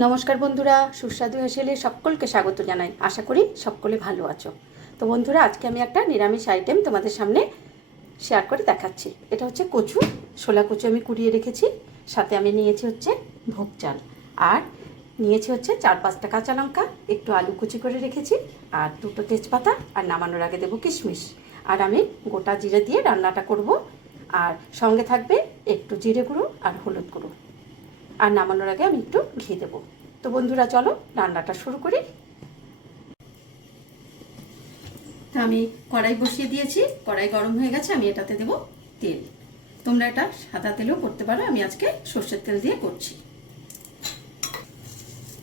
নমস্কার বন্ধুরা, সুস্বাদু হেসেলে সকলকে স্বাগত জানাই। আশা করি সকলে ভালো আছো। তো বন্ধুরা, আজকে আমি একটা নিরামিষ আইটেম তোমাদের সামনে শেয়ার করে দেখাচ্ছি। এটা হচ্ছে কচু, শোলা কচু আমি কুড়িয়ে রেখেছি। সাথে আমি নিয়েছি হচ্ছে ভোগ চাল, আর নিয়েছি হচ্ছে 4-5টা কাঁচা লঙ্কা, একটু আলু কুচি করে রেখেছি, আর 2টো তেজপাতা, আর নামানোর আগে দেবো কিশমিশ। আর আমি গোটা জিরে দিয়ে রান্নাটা করব, আর সঙ্গে থাকবে একটু জিরে গুঁড়ো আর হলুদ গুঁড়ো, আর নামানোর আগে আমি একটু ঘি দেবো। তো বন্ধুরা, চলো রান্নাটা শুরু করি। তো আমি কড়াই বসিয়ে দিয়েছি, কড়াই গরম হয়ে গেছে। আমি এটাতে দেবো তেল। তোমরা এটা সাদা তেলেও করতে পারো, আমি আজকে সর্ষের তেল দিয়ে করছি।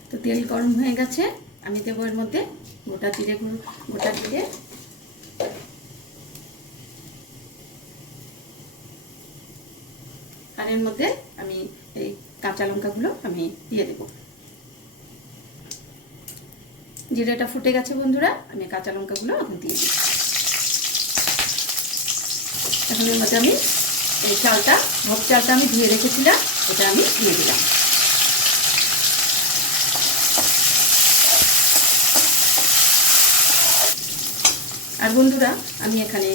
তো তেল গরম হয়ে গেছে, আমি দেবো এর মধ্যে গোটা জিরে গুঁড়ো, গোটা জিরে, আর এর মধ্যে আমি এই কাঁচা লঙ্কাগুলো আমি দিয়ে দেবো। জিরেটা ফুটে গেছে বন্ধুরা, আমি কাঁচা লঙ্কাগুলো এখন দিয়ে দিই। এখন এর মধ্যে আমি এই চালটা, ভোগ চালটা আমি ধুয়ে রেখেছিলাম, এটা আমি দিয়ে দিলাম। আর বন্ধুরা, আমি এখানে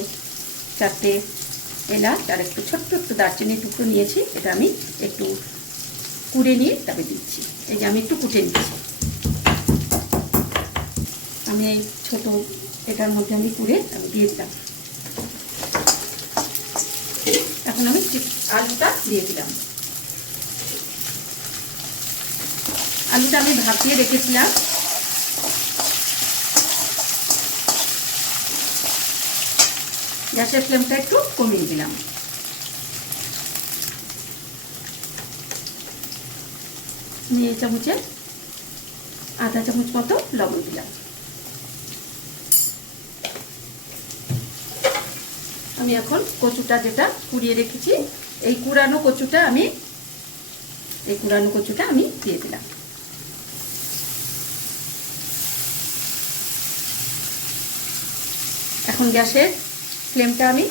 4টে এলাচ আর একটু ছোট্ট একটু দারচিনির টুকরো নিয়েছি, এটা আমি একটু কুড়ে নিয়ে তবে দিচ্ছি। এই যে আমি একটু কুটে নিচ্ছি। আমি এই ছোটো এটার মধ্যে আমি কুড়ে আমি দিয়ে দিলাম। এখন আমি আলুটা দিয়ে দিলাম। আলুটা আমি ভাপিয়ে রেখেছিলাম। গ্যাসের ফ্লেমটা একটু কমিয়ে দিলাম। আমি এই চামচে আধা চামচ মতো লবণ দিলাম। আমি এখন কচুটা যেটা কুড়িয়ে রেখেছি, এই কুড়ানো কচুটা আমি দিয়ে দিলাম। এখন গ্যাসের ফ্লেমটা আমি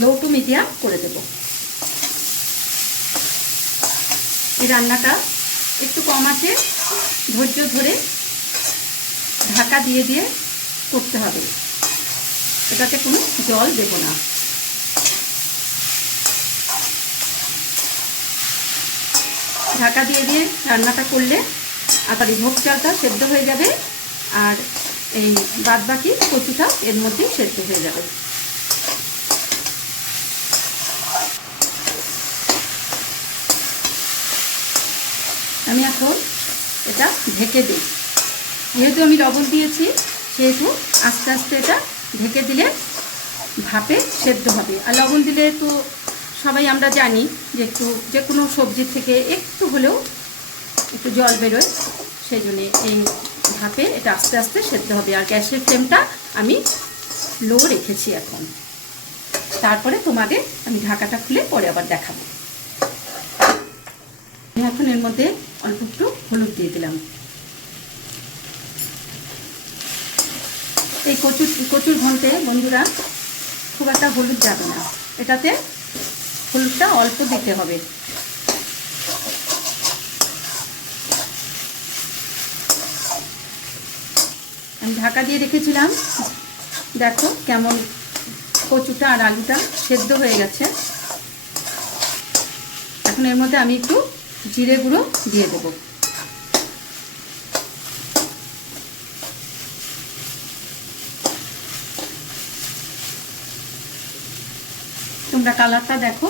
লো টু মিডিয়াম করে দেব। এই রান্নাটা একটু কম আছে, ধৈর্য ধরে ঢাকা দিয়ে দিয়ে করতে হবে। এটাতে কোনো জল দেব না। ঢাকা দিয়ে দিয়ে রান্নাটা করলে তাড়াতাড়ি ভোগ চালটা সেদ্ধ হয়ে যাবে, আর এই বাদবাকি কচুটা এর মধ্যেই সেদ্ধ হয়ে যাবে। আমি এখন এটা ঢেকে দিই। যেহেতু আমি লবণ দিয়েছি, সেহেতু আস্তে আস্তে এটা ঢেকে দিলে ভাপে সেদ্ধ হবে। আর লবণ দিলে তো সবাই আমরা জানি যে একটু যে কোনো সবজির থেকে একটু হলেও একটু জল বেরোয়, সেই জন্যে এই ভাপে এটা আস্তে আস্তে সেদ্ধ হবে। আর গ্যাসের ফ্লেমটা আমি লো রেখেছি এখন। তারপরে তোমাদের আমি ঢাকাটা খুলে পরে আবার দেখাবো। এখন এর মধ্যে অল্প একটু হলুদ দিয়ে দিলাম। এই কচুর ঘন্টে বন্ধুরা খুব একটা হলুদ যাবে না, এটাতে হলুদটা অল্প দিতে হবে। আমি ঢাকা দিয়ে রেখেছিলাম, দেখো কেমন কচুটা আর আলুটা সেদ্ধ হয়ে গেছে। এখন এর মধ্যে আমি একটু জিরে গুঁড়ো দিয়ে দেবো। তোমরা কালারটা দেখো,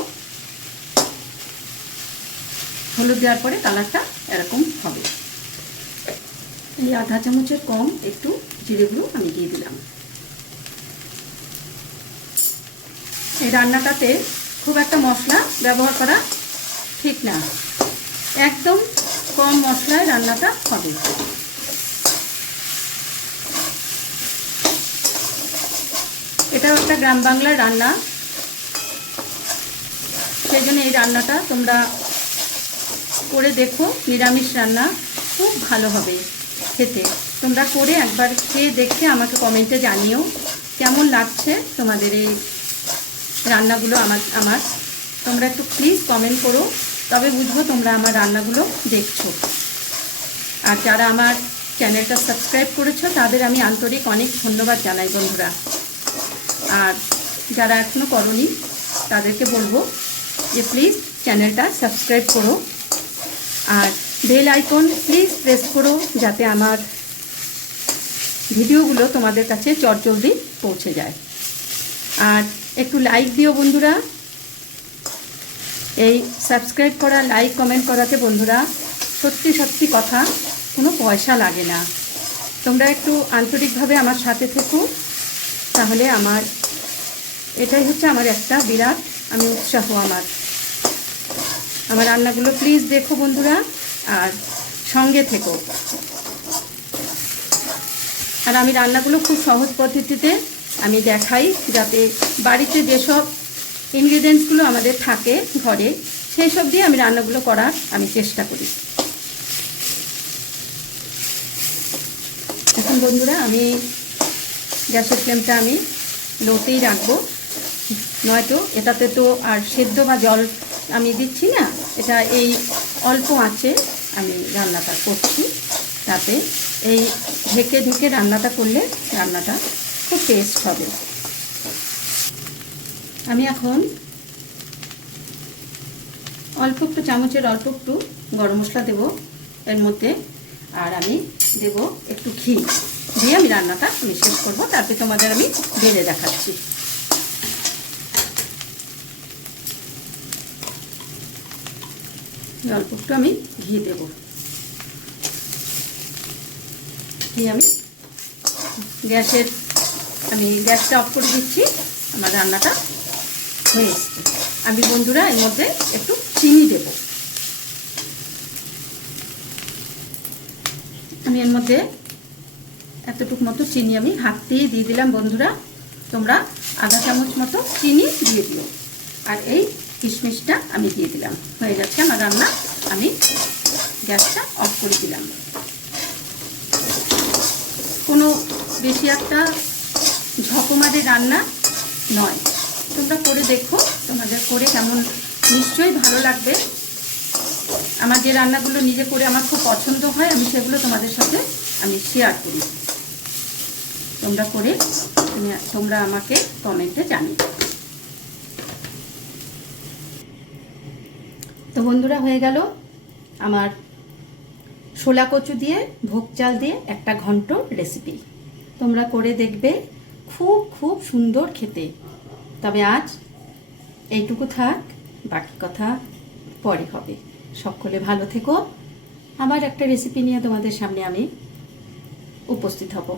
হলুদ দেওয়ার পরে কালারটা এরকম হবে। এই আধা চামচের কম একটু জিরে গুঁড়ো আমি দিয়ে দিলাম। এই রান্নাটাতে খুব একটা মশলা ব্যবহার করা ঠিক না, একদম কম মশলায় রান্নাটা হবে। এটাও একটা গ্রাম বাংলার রান্না, সেই জন্য এই রান্নাটা তোমরা করে দেখো। নিরামিষ রান্না খুব ভালো হবে খেতে। তোমরা করে একবার খেয়ে দেখে আমাকে কমেন্টে জানিও কেমন লাগছে তোমাদের এই রান্নাগুলো। আমার তোমরা একটু প্লিজ কমেন্ট করো। তবে বুঝবো তোমরা আমার রান্নাগুলো দেখছো। আর যারা আমার চ্যানেলটা সাবস্ক্রাইব করেছো তাদের আমি আন্তরিক অনেক ধন্যবাদ জানাই বন্ধুরা। আর যারা এখনও করোনি তাদেরকে বলবো যে প্লিজ চ্যানেলটা সাবস্ক্রাইব করো, আর বেল আইকন প্লিজ প্রেস করো, যাতে আমার ভিডিওগুলো তোমাদের কাছে চটজলদি পৌঁছে যায়। আর একটু লাইক দিও বন্ধুরা। এই সাবস্ক্রাইব করা, লাইক, কমেন্ট করাতে বন্ধুরা সত্যি সত্যি কথা কোনো পয়সা লাগে না। তোমরা একটু আন্তরিকভাবে আমার সাথে থেকো, তাহলে আমার এটাই হচ্ছে আমার একটা বিরাট উৎসাহ। আমার রান্নাগুলো প্লিজ দেখো বন্ধুরা, আর সঙ্গে থেকো। আর আমি রান্নাগুলো খুব সহজ পদ্ধতিতে আমি দেখাই, যাতে বাড়িতে যেসব ইনগ্রিডিয়েন্টসগুলো আমাদের থাকে ঘরে সেই সব দিয়ে আমি রান্নাগুলো করার আমি চেষ্টা করি। এখন বন্ধুরা আমি গ্যাসের ফ্লেমটা আমি লোতেই রাখবো, নয়তো এটাতে তো আর সেদ্ধ বা জল আমি দিচ্ছি না। এটা এই অল্প আঁচে আমি রান্নাটা করছি, তাতে এই ঢেকে ঢেকে রান্নাটা করলে রান্নাটা খুব টেস্ট হবে। আমি এখন অল্প একটু চামচের অল্প একটু গরম মশলা দেবো এর মধ্যে, আর আমি দেব একটু ঘি দিয়ে আমি রান্নাটা আমি শেষ করবো। তারপরে তোমাদের আমি ঢেলে দেখাচ্ছি। অল্প একটু আমি ঘি দেব, ঘি আমি গ্যাসটা অফ করে দিচ্ছি। আমার রান্নাটা হয়ে এসছে। আমি বন্ধুরা এর মধ্যে একটু চিনি দেব। আমি এর মধ্যে এতটুকু মতো চিনি আমি হাত দিয়ে দিয়ে দিলাম বন্ধুরা। তোমরা আধা চামচ মতো চিনি দিয়ে দিও। আর এই কিশমিশটা আমি দিয়ে দিলাম। হয়ে যাচ্ছে আমার রান্না। আমি গ্যাসটা অফ করে দিলাম। কোনো বেশি একটা ঝকমারে রান্না নয়, তোমরা করে দেখো, তোমাদের করে কেমন নিশ্চয়ই ভালো লাগবে। আমার যে রান্নাগুলো নিজে করে আমার খুব পছন্দ হয়, আমি সেগুলো তোমাদের সাথে আমি শেয়ার করি। তোমরা করে তোমরা আমাকে কমেন্টে জানিও। তো বন্ধুরা হয়ে গেল আমার শোলা কচু দিয়ে ভোগ চাল দিয়ে একটা ঘন্ট রেসিপি। তোমরা করে দেখবে, খুব খুব সুন্দর খেতে। তবে আজ এইটুকু থাক, বাকি কথা পরে হবে। সকলে ভালো থেকো। আমার একটা রেসিপি নিয়ে তোমাদের সামনে আমি উপস্থিত হব।